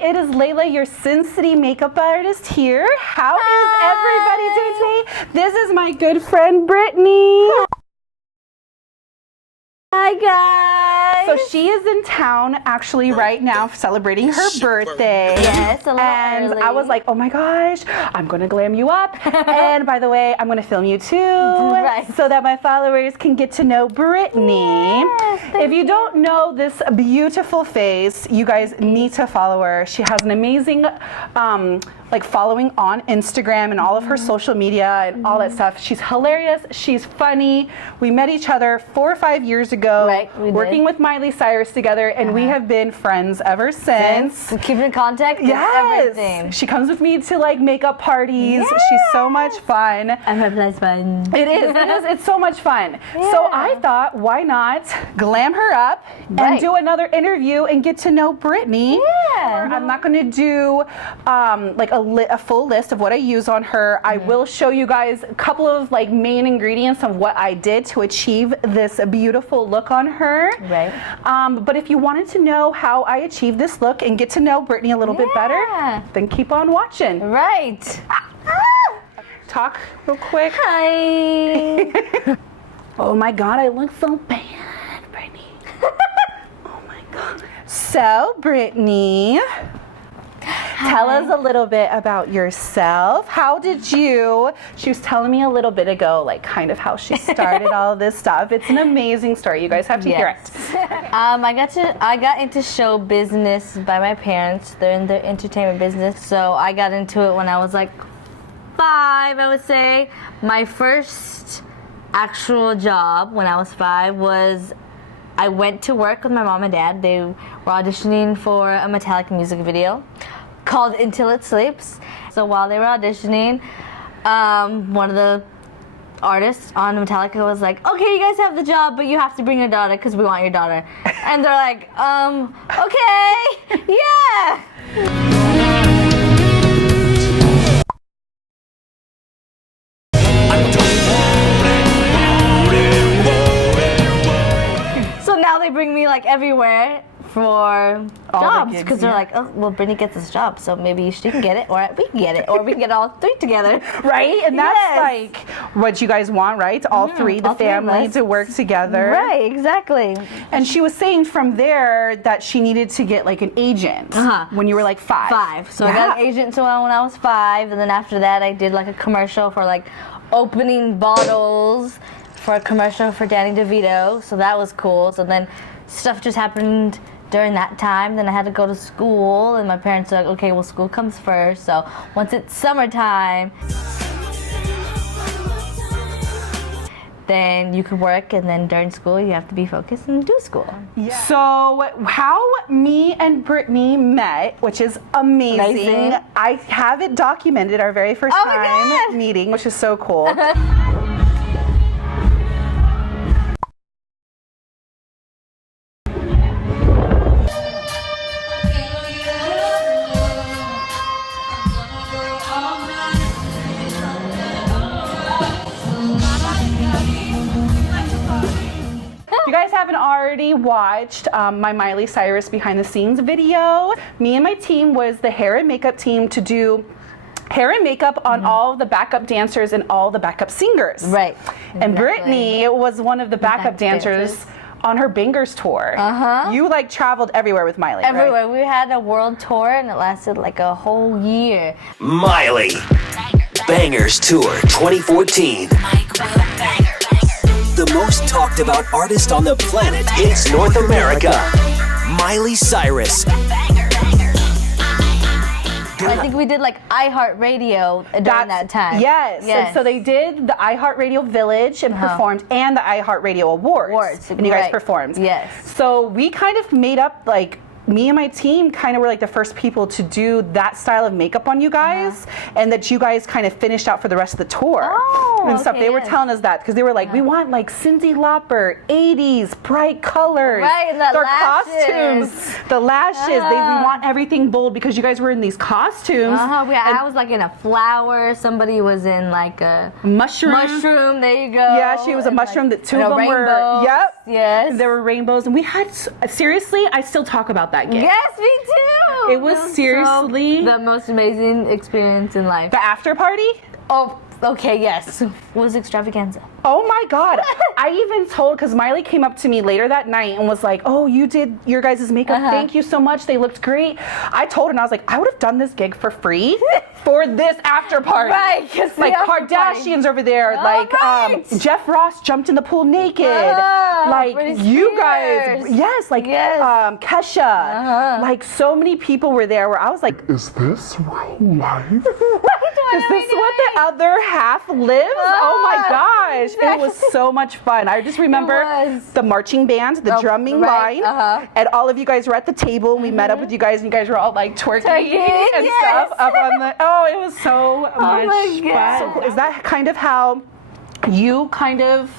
it is Layla, your Sin City makeup artist here. How is everybody doing today? This is my good friend Brittney. Hi guys! So she is in town actually right now celebrating her birthday. Yes, a little and early. I was like, oh my gosh, I'm gonna glam you up. And by the way, I'm gonna film you too. Right. So that my followers can get to know Brittney. Yes, if you don't know this beautiful face, you guys need to follow her. She has an amazing like following on Instagram and all of her social media and all that stuff. She's hilarious, she's funny. We met each other 4 or 5 years ago, working with Miley Cyrus together, and we have been friends ever since. We keep in contact. Yes. Everything. She comes with me to like makeup parties. Yes. She's so much fun. I'm having nice fun. It is. It's so much fun. So I thought, why not glam her up and do another interview and get to know Brittney. Yeah. I'm not going to do like a full list of what I use on her. I will show you guys a couple of like main ingredients of what I did to achieve this beautiful look on her. Right. But if you wanted to know how I achieved this look and get to know Brittney a little bit better, then keep on watching. Right. Talk real quick. Hi. Oh my God, I look so bad, Brittney. Oh my God. So, Brittney, tell us a little bit about yourself. How did you, she was telling me a little bit ago, like kind of how she started all this stuff. It's an amazing story. You guys have to hear it. I got into show business by my parents. They're in the entertainment business. So I got into it when I was like 5, I would say. My first actual job when I was 5 was I went to work with my mom and dad. They were auditioning for a Metallica music video called Until It Sleeps. So while they were auditioning, one of the artists on Metallica was like, okay, you guys have the job, but you have to bring your daughter because we want your daughter. And they're like, okay, yeah. So now they bring me like everywhere for jobs because they're like, oh, well, Brittney gets this job, so maybe she can get it, or we can get it, or we can get all 3 together. Right? And that's like what you guys want, right? All 3, the family to work together. Right, exactly. And she was saying from there that she needed to get like an agent when you were like 5. So I got an agent when I was 5, and then after that I did like a commercial for like opening bottles for a commercial for Danny DeVito, so that was cool. So then stuff just happened during that time. Then I had to go to school, and my parents were like, okay, well, school comes first. So once it's summertime, then you can work, and then during school you have to be focused and do school. Yeah. So how me and Brittney met, which is amazing. I have it documented, our very first time meeting, which is so cool. You guys haven't already watched my Miley Cyrus behind the scenes video. Me and my team was the hair and makeup team to do hair and makeup on all the backup dancers and all the backup singers. Right. And Brittney was one of the backup dancers on her Bangers tour. You like traveled everywhere with Miley, everywhere. right? We had a world tour, and it lasted like a whole year. Miley Bangers Tour 2014. The most talked about artist on the planet hits North America. Miley Cyrus. I think we did like iHeartRadio during that time. Yes. And so they did the iHeartRadio Village and performed, and the iHeartRadio Awards. And you guys performed. Yes. So we kind of made up, like, me and my team kind of were like the first people to do that style of makeup on you guys, and that you guys kind of finished out for the rest of the tour and stuff. They were telling us that because they were like, we want like Cyndi Lauper, 80s, bright colors, and their costumes, the lashes. We want everything bold because you guys were in these costumes. I was like in a flower. Somebody was in like a mushroom. There you go. Yeah, she was a mushroom. That 2 of them were. Yep. Yes. There were rainbows, and we had seriously. I still talk about that gift. Yes, me too. It was seriously the most amazing experience in life. the after party. Oh, okay, yes. It was extravaganza. Oh my God. I even told, because Miley came up to me later that night and was like, oh, you did your guys' makeup. Thank you so much. They looked great. I told her, and I was like, I would have done this gig for free for this after party. Right. Like Kardashians over there. Like Jeff Ross jumped in the pool naked. Like Britney you guys. Spears. Yes. Like Kesha. Like so many people were there where I was like, Is this real life? is this what the other half lives? Oh my gosh. It was so much fun. I just remember the marching band, the drumming line, and all of you guys were at the table, and we met up with you guys, and you guys were all like twerking and stuff up on the, it was so much fun. So cool. Is that kind of how you kind of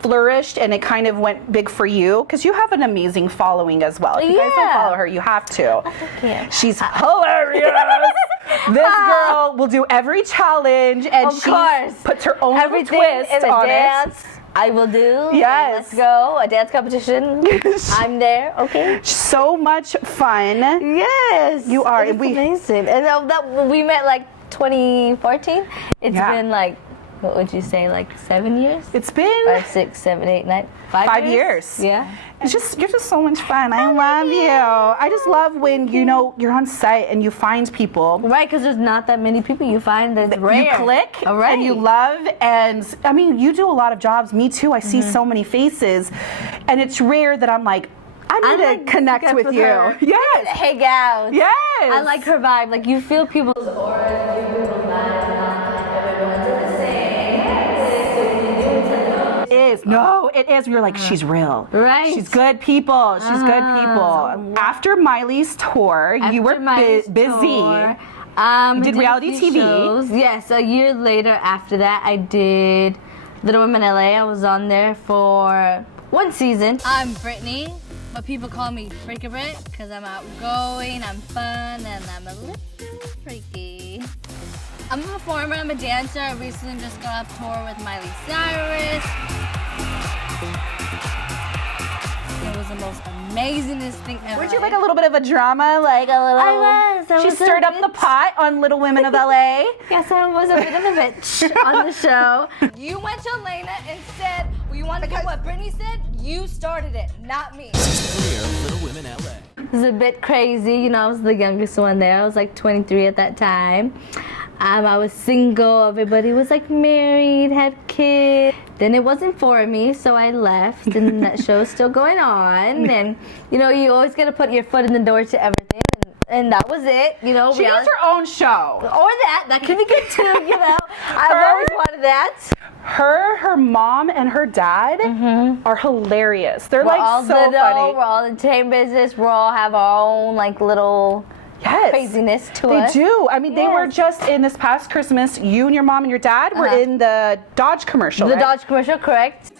flourished and it kind of went big for you? Because you have an amazing following as well. If you guys don't follow her, you have to. She's hilarious. This girl will do every challenge, and she puts her own twist on it. I will do. Yes. Let's go. A dance competition. I'm there. Okay. So much fun. Yes. You are. It's amazing. And that we met like 2014. It's been like, what would you say, like 7 years? It's been 5, 6, 7, 8, 9, 5 years. Yeah. You're just so much fun. I love you. I just love when you're on set and you find people. Right, because there's not that many people you find that's rare. You click and you love, and I mean, you do a lot of jobs. Me too. I see so many faces, and it's rare that I'm like, I need to connect with you. Her. Yes. Hang out. Yes. I like her vibe. Like you feel people's auras, you feel people's vibes. Everyone's in the same. It is. We were like, she's real. Right. She's good people. She's good people. After Miley's tour, you were busy. You did reality TV. Shows. Yes, a year later after that, I did Little Women LA. I was on there for 1 season. I'm Brittney, but people call me FreakABritt because I'm outgoing, I'm fun, and I'm a little freaky. I'm a performer, I'm a dancer. I recently just got off tour with Miley Cyrus. It was the most amazingest thing ever. Weren't you like a little bit of a drama? Like a little. I was. She stirred up the pot on Little Women of LA. Yes, I was a bit of a bitch on the show. You went to Elena and said, well, you want to get what Brittney said? You started it, not me. Little Women LA. It was a bit crazy. You know, I was the youngest one there. I was like 23 at that time. I was single. Everybody was like married, had kids. Then it wasn't for me, so I left, and that show's still going on. And you know, you always gotta put your foot in the door to everything, and that was it. You know, She has her own show. or that could be good too. You know, I've always wanted that. Her mom, and her dad are hilarious. They're We're all like so funny. We're all in the same business. We all have our own like little. Craziness to us. They do. I mean, they were just in this past Christmas. You and your mom and your dad were in the Dodge commercial. The Dodge commercial, correct?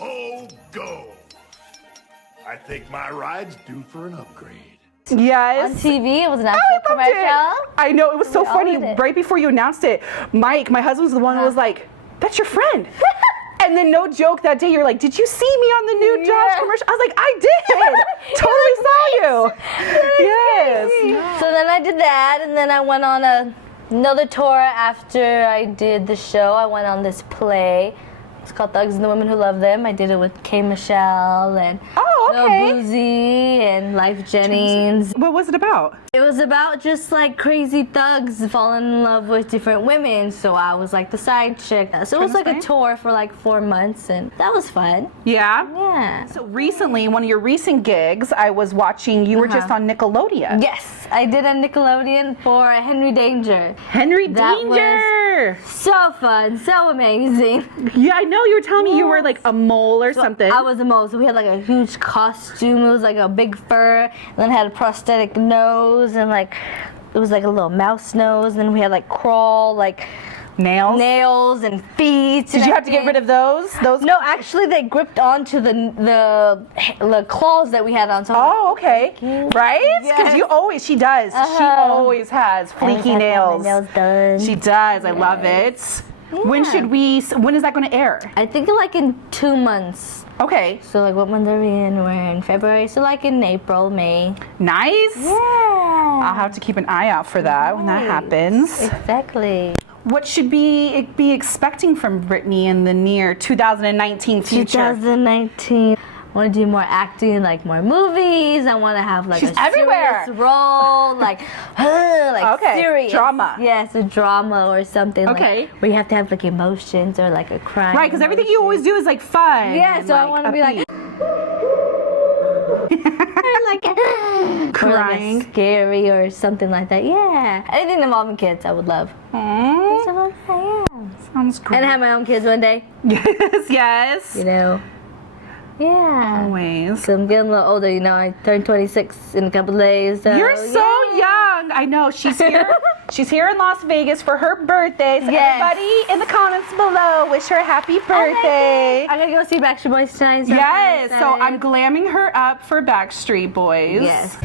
Ho, go. I think my ride's due for an upgrade. Yes. On TV, it was an actual commercial. I know, it was so funny. did it. Right before you announced it, Mike, my husband, was the one who was like, that's your friend. And then no joke, that day you're like, did you see me on the new Dodge commercial? I was like, I did. Totally saw you. Yes. So then I did that, and then I went on another tour after I did the show. I went on this play. It's called Thugs and the Women Who Love Them. I did it with K. Michelle and Lil Boozy and Life Jennings. What was it about? It was about just like crazy thugs falling in love with different women. So I was like the side chick. So it was like a tour for like 4 months, and that was fun. Yeah? Yeah. So recently, one of your recent gigs, I was watching, you were just on Nickelodeon. Yes, I did a Nickelodeon for Henry Danger. Henry That Danger! So fun, so amazing. Yeah, I know, you were telling me you were like a mole or something. I was a mole, so we had like a huge costume. It was like a big fur, and then had a prosthetic nose, and like it was like a little mouse nose, and then we had like crawl, like nails and feet. Did you have to get rid of those? No, actually they gripped onto the claws that we had on. So okay. Right? Because Yes. she does. She always has fleeky nails. My nails done. She does. I love it. When is that going to air? I think like in 2 months. Okay. So like what month are we in? We're in February. So like in April, May. Nice. Yeah. I'll have to keep an eye out for that when that happens. Exactly. What should be expecting from Brittney in the near 2019 future? 2019. I want to do more acting, like more movies. I want to have like She's a everywhere. serious role, like Okay, serious drama. Yes, a drama or something. Okay. Like, where you have to have like emotions or like a crime. Right, because everything you always do is like fun. Yeah, and, so I want to be like. Or crying. like scary or something like that. Yeah, anything involving kids, I would love. Aww, Yeah. sounds great. And have my own kids one day. Yes, yes. You know. Yeah. Always. So I'm getting a little older. You know, I turned 26 in a couple of days. So You're so young. I know. She's here. She's here in Las Vegas for her birthday. So Yes. everybody in the comments below, wish her a happy birthday. I'm gonna go see Backstreet Boys tonight. So Yes. I'm So I'm excited. glamming her up for Backstreet Boys. Yes.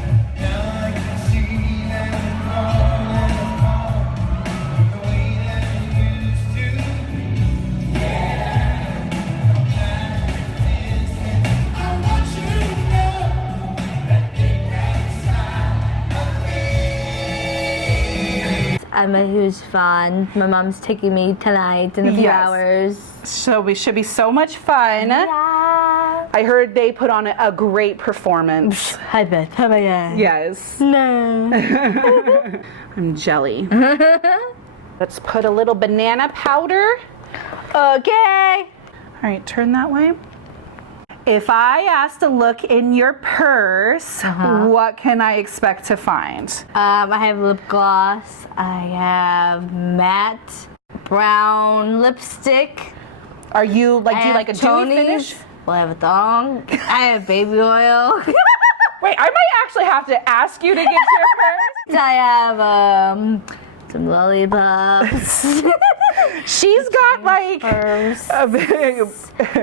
I'm a huge fan. My mom's taking me tonight in a few Yes. hours. So we should be so much fun. Yeah. I heard they put on a great performance. Hi, Beth. How about you? Yes. No. I'm jelly. Let's put a little banana powder. Okay. All right, turn that way. If I asked to look in your purse, what can I expect to find? I have lip gloss. I have matte brown lipstick. Are you like, I do you have like a dewy chonies. finish? Well, I have a thong. I have baby oil. Wait, I might actually have to ask you to get your purse. I have some lollipops. She's got like a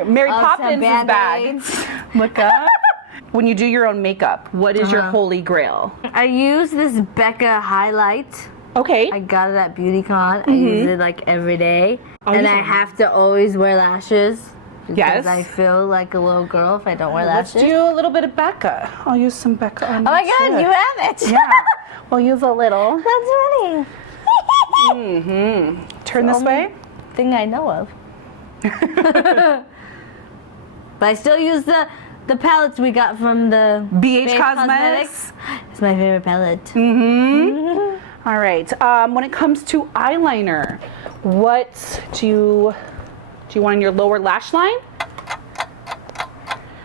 Mary Poppins' bag. Band-Aids. Look up. When you do your own makeup, what is your holy grail? I use this BECCA highlight. Okay. I got it at BeautyCon. I use it like every day. And use I it. have to always wear lashes. Because Yes. I feel like a little girl if I don't wear Let's lashes. do a little bit of BECCA. I'll use some BECCA on Oh my my god, chin. you have it! Yeah. We'll use a little. That's funny. Turn this way. Thing I know of. But I still use the palettes we got from the BH Cosmetics. It's my favorite palette. All right. When it comes to eyeliner, what do you want in your lower lash line?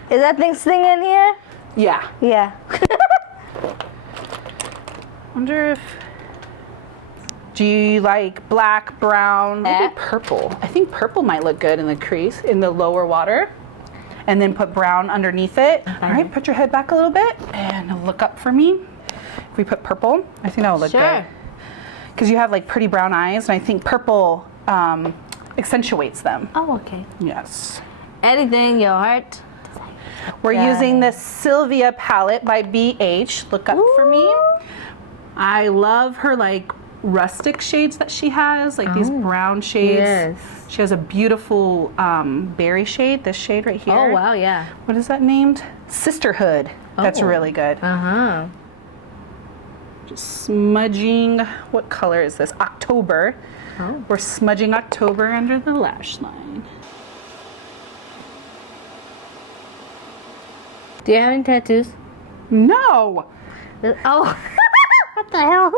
Is that thing in here? Yeah. Yeah. Wonder if. Do you like black, brown, maybe Eh. purple? I think purple might look good in the crease, in the lower water. And then put brown underneath it. All right, put your head back a little bit and look up for me. If we put purple, I think that will look Sure. good. Because you have like pretty brown eyes, and I think purple accentuates them. Oh, okay. Yes. Anything, your heart. We're Yeah. using the Sylvia palette by BH. Look up for me. I love her like rustic shades that she has, like these brown shades. Yes. She has a beautiful berry shade, this shade right here. Oh, wow, yeah. What is that named? Sisterhood. That's Oh. really good. Uh-huh. Just smudging, what color is this? October. Oh. We're smudging October under the lash line. Do you have any tattoos? No! Oh. What the hell?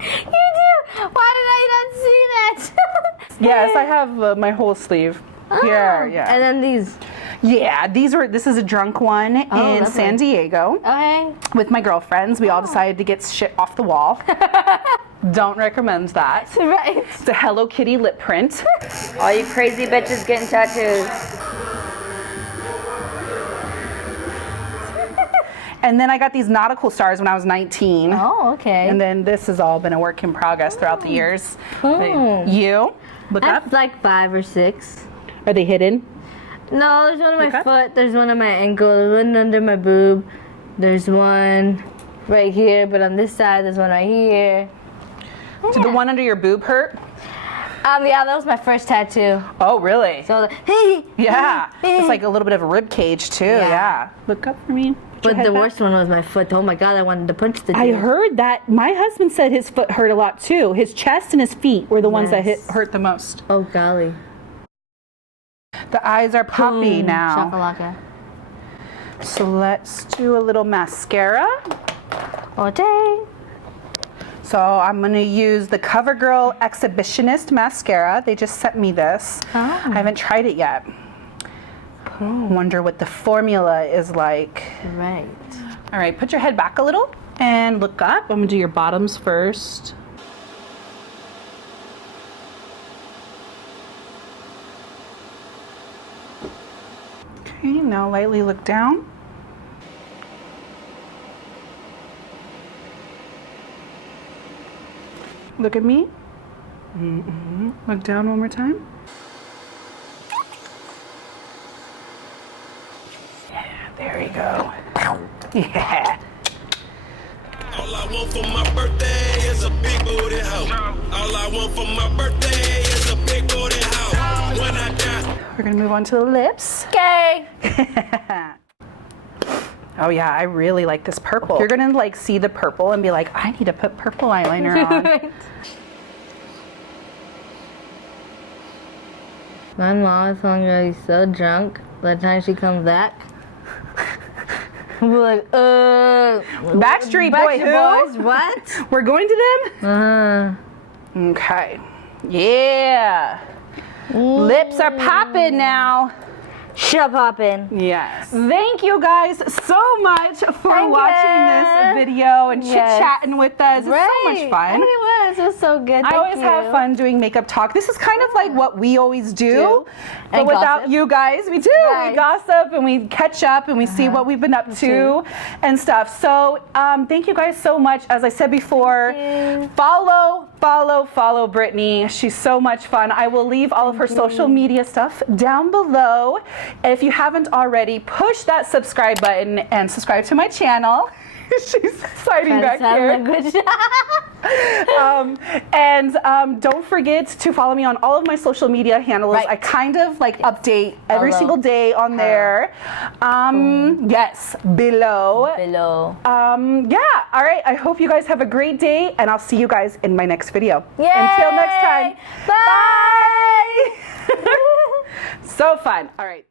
You do? Why did I not see that? Yes, I have my whole sleeve. Here, yeah. And then these. Yeah, this is a drunk one in lovely. San Diego Okay. with my girlfriends. We all decided to get shit off the wall. Don't recommend that. Right. It's a Hello Kitty lip print. All you crazy bitches getting tattoos. And then I got these nautical stars when I was 19. Oh, okay. And then this has all been a work in progress throughout the years. Cool. You? Look up. That's like 5 or 6. Are they hidden? No, there's one on my Okay. foot, there's one on my ankle, there's one under my boob, there's one right here, but on this side, there's one right here. Did the one under your boob hurt? Yeah, that was my first tattoo. Oh, really? So, Yeah. It's like a little bit of a rib cage too. Yeah. Look up for me. Put your But head the back. worst one was my foot. Oh my God, I wanted to punch the dude. I heard that. My husband said his foot hurt a lot too. His chest and his feet were the ones that hurt the most. Oh golly. The eyes are poppy now. Shakalaka. So let's do a little mascara. Oh dang. So I'm going to use the COVERGIRL Exhibitionist mascara. They just sent me this. I haven't tried it yet. Wonder what the formula is like. Right. All right, put your head back a little and look up. I'm gonna do your bottoms first. Okay, now lightly look down. Look at me. Look down one more time. There you go. Yeah. All I want for my birthday is a big booty hoe. All I want for my birthday is a big booty hoe. When I die. We're gonna move on to the lips. Okay. Oh yeah, I really like this purple. You're gonna like see the purple and be like, I need to put purple eyeliner on. My mom is gonna be so drunk by the time she comes back. We're like, Backstreet Boy, Boys, who? what? We're going to them? Okay. Yeah. Lips are popping now. Shut poppin'. Yes. Thank you guys so much for Thank watching you. this video and Yes. chit-chatting with us. It's so much fun. It was so good. I always have fun doing makeup talk. This is kind of like what we always do. But And without gossip. you guys, we do. Right. We gossip and we catch up and we see what we've been up to and stuff. So thank you guys so much. As I said before, follow Brittney. She's so much fun. I will leave all of her social media stuff down below. If you haven't already, push that subscribe button and subscribe to my channel. She's exciting back here. Don't forget to follow me on all of my social media handles. Right. I kind of like update every single day on there. Yes, below. Yeah, all right. I hope you guys have a great day and I'll see you guys in my next video. Yay! Until next time. Bye. Bye. So fun. All right.